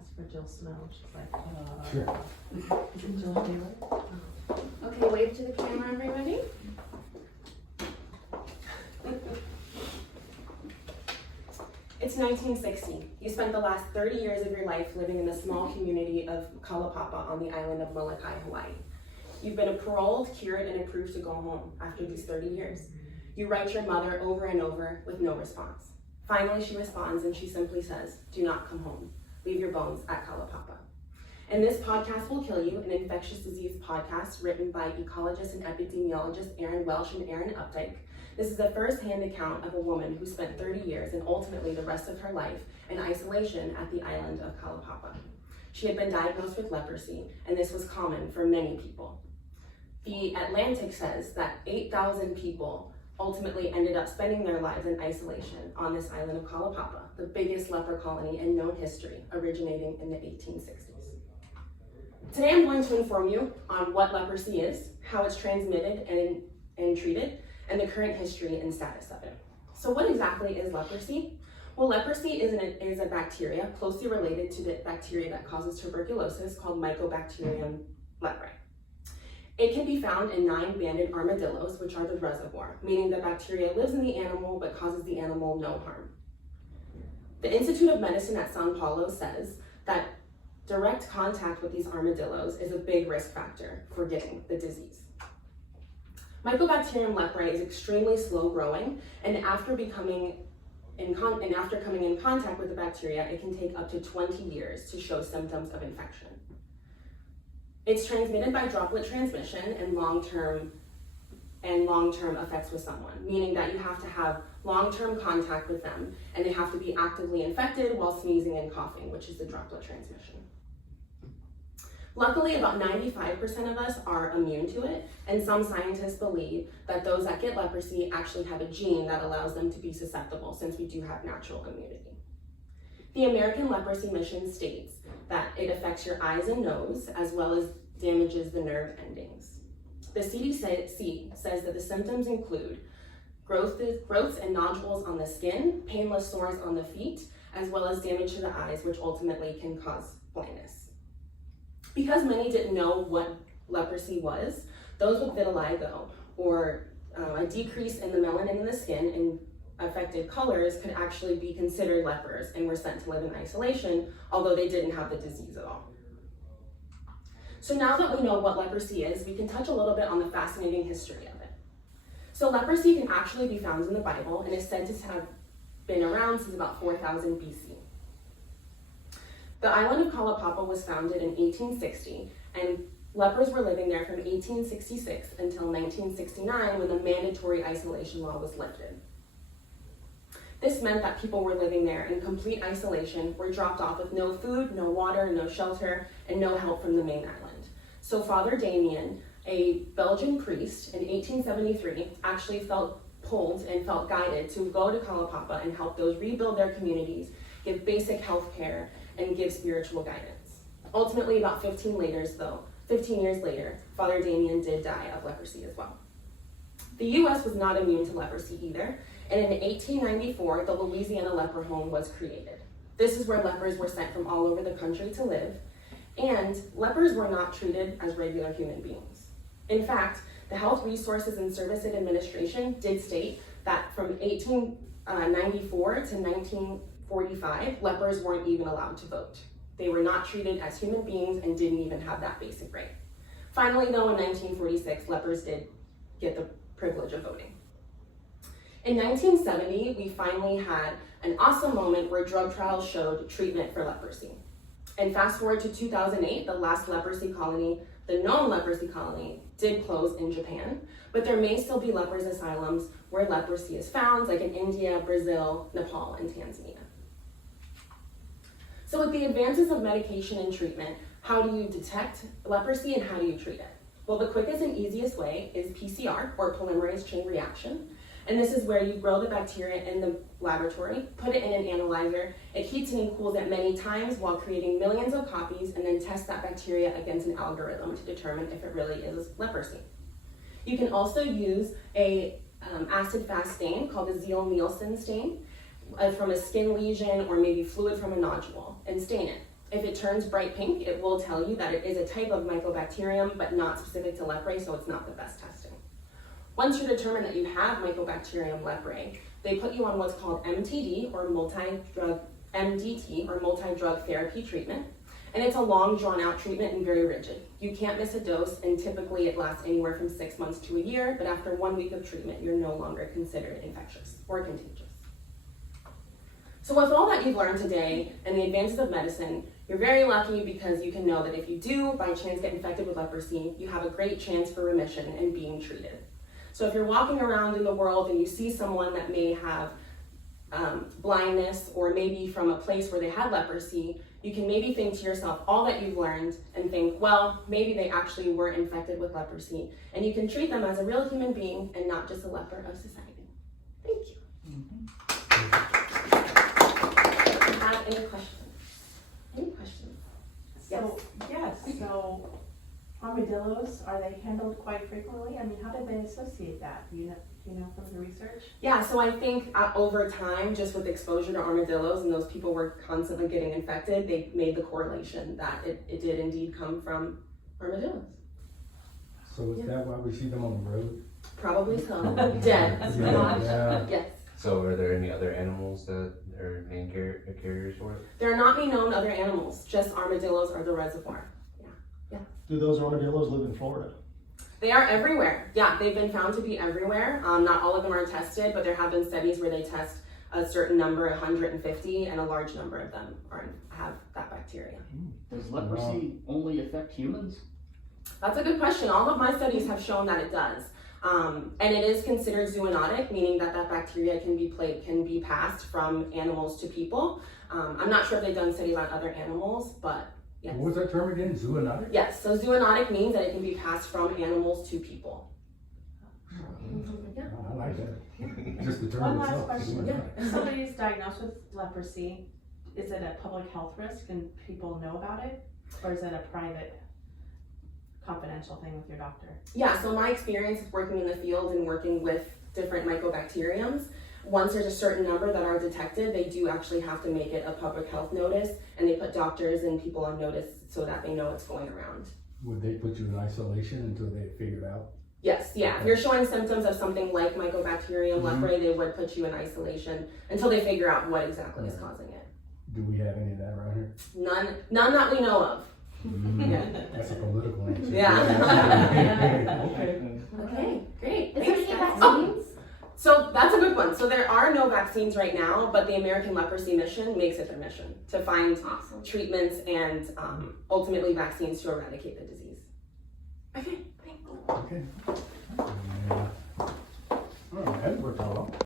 ask for Jill Snow. She's like, Sure. Can Jill do it? Okay, wave to the camera, everybody. It's 1960. You spent the last 30 years of your life living in the small community of Kalapapa on the island of Molokai, Hawaii. You've been paroled, cured, and approved to go home after these 30 years. You write your mother over and over with no response. Finally, she responds and she simply says, "Do not come home. Leave your bones at Kalapapa." And this podcast will kill you, an infectious disease podcast written by ecologist and epidemiologist Aaron Welsh and Aaron Updike. This is a first-hand account of a woman who spent 30 years and ultimately the rest of her life in isolation at the island of Kalapapa. She had been diagnosed with leprosy, and this was common for many people. The Atlantic says that 8,000 people ultimately ended up spending their lives in isolation on this island of Kalapapa, the biggest leper colony in known history, originating in the 1860s. Today I'm going to inform you on what leprosy is, how it's transmitted and treated, and the current history and status of it. So what exactly is leprosy? Well, leprosy is a bacteria closely related to the bacteria that causes tuberculosis called Mycobacterium leprae. It can be found in 9-banded armadillos, which are the reservoir, meaning the bacteria lives in the animal but causes the animal no harm. The Institute of Medicine at Sao Paulo says that direct contact with these armadillos is a big risk factor for getting the disease. Mycobacterium leprae is extremely slow growing, and after coming in contact with the bacteria, it can take up to 20 years to show symptoms of infection. It's transmitted by droplet transmission and long-term effects with someone, meaning that you have to have long-term contact with them, and they have to be actively infected while sneezing and coughing, which is the droplet transmission. Luckily, about 95% of us are immune to it, and some scientists believe that those that get leprosy actually have a gene that allows them to be susceptible, since we do have natural immunity. The American Leprosy Mission states that it affects your eyes and nose, as well as damages the nerve endings. The CDC says that the symptoms include growths and nodules on the skin, painless sores on the feet, as well as damage to the eyes, which ultimately can cause blindness. Because many didn't know what leprosy was, those with vitiligo or a decrease in the melanin in the skin and affected colors could actually be considered lepers and were sent to live in isolation, although they didn't have the disease at all. So now that we know what leprosy is, we can touch a little bit on the fascinating history of it. So leprosy can actually be found in the Bible and is said to have been around since about 4000 BC. The island of Kalapapa was founded in 1860, and lepers were living there from 1866 until 1969, when the mandatory isolation law was lifted. This meant that people were living there in complete isolation, were dropped off with no food, no water, no shelter, and no help from the main island. So Father Damien, a Belgian priest in 1873, actually felt pulled and felt guided to go to Kalapapa and help those rebuild their communities, give basic health care, and give spiritual guidance. Ultimately, about 15 years later, Father Damien did die of leprosy as well. The US was not immune to leprosy either, and in 1894, the Louisiana Leper Home was created. This is where lepers were sent from all over the country to live, and lepers were not treated as regular human beings. In fact, the Health Resources and Services Administration did state that from 1894 to 1945, lepers weren't even allowed to vote. They were not treated as human beings and didn't even have that basic right. Finally, though, in 1946, lepers did get the privilege of voting. In 1970, we finally had an awesome moment where drug trials showed treatment for leprosy. And fast forward to 2008, the last leprosy colony, the known leprosy colony, did close in Japan, but there may still be lepers asylums where leprosy is found, like in India, Brazil, Nepal, and Tanzania. So with the advances of medication and treatment, how do you detect leprosy and how do you treat it? Well, the quickest and easiest way is PCR, or polymerase chain reaction. And this is where you grow the bacteria in the laboratory, put it in an analyzer, it heats and cools it many times while creating millions of copies, and then test that bacteria against an algorithm to determine if it really is leprosy. You can also use a acid-fast stain called a Zeal-Nielsen stain from a skin lesion or maybe fluid from a nodule and stain it. If it turns bright pink, it will tell you that it is a type of mycobacterium, but not specific to leprae, so it's not the best testing. Once you determine that you have Mycobacterium leprae, they put you on what's called MTD, or multi-drug MDT, or multi-drug therapy treatment. And it's a long, drawn-out treatment and very rigid. You can't miss a dose, and typically it lasts anywhere from 6 months to a year, but after 1 week of treatment, you're no longer considered infectious or contagious. So with all that you've learned today and the advances of medicine, you're very lucky because you can know that if you do, by chance, get infected with leprosy, you have a great chance for remission and being treated. So if you're walking around in the world and you see someone that may have blindness, or maybe from a place where they had leprosy, you can maybe think to yourself all that you've learned and think, well, maybe they actually were infected with leprosy, and you can treat them as a real human being and not just a leper of society. Thank you. Do you have any questions? Any questions? So armadillos, are they handled quite frequently? I mean, how did they associate that? Do you know from the research? Yeah, so I think over time, just with exposure to armadillos and those people were constantly getting infected, they made the correlation that it did indeed come from armadillos. So is that why we see them on the road? Probably so. Dead. Yeah. Yes. So are there any other animals that are main carriers for it? There are not any known other animals, just armadillos are the reservoir. Do those armadillos live in Florida? They are everywhere. Yeah, they've been found to be everywhere. Not all of them are tested, but there have been studies where they test a certain number, 150, and a large number of them have that bacteria. Does leprosy only affect humans? That's a good question. All of my studies have shown that it does. And it is considered zoonotic, meaning that bacteria can be passed from animals to people. I'm not sure if they've done studies on other animals, but yes. What was that term again? Zoonotic? Yes, so zoonotic means that it can be passed from animals to people. I like that. Just the term One last itself. question. Zoonotic. If somebody is diagnosed with leprosy, is it a public health risk and people know about it? Or is it a private, confidential thing with your doctor? Yeah, so my experience is working in the field and working with different mycobacteriums. Once there's a certain number that are detected, they do actually have to make it a public health notice, and they put doctors and people on notice so that they know it's going around. Would they put you in isolation until they figured out? Yes, yeah. If you're showing symptoms of something like Mycobacterium leprae, they would put you in isolation until they figure out what exactly is causing it. Do we have any of that around here? None that we know of. That's a political answer. Yeah. Okay. Okay, great. Is there Thanks, any guys. vaccines? So that's a good one. So there are no vaccines right now, but the American Leprosy Mission makes it their mission to find treatments and ultimately vaccines to eradicate the disease. Okay, thanks. Okay.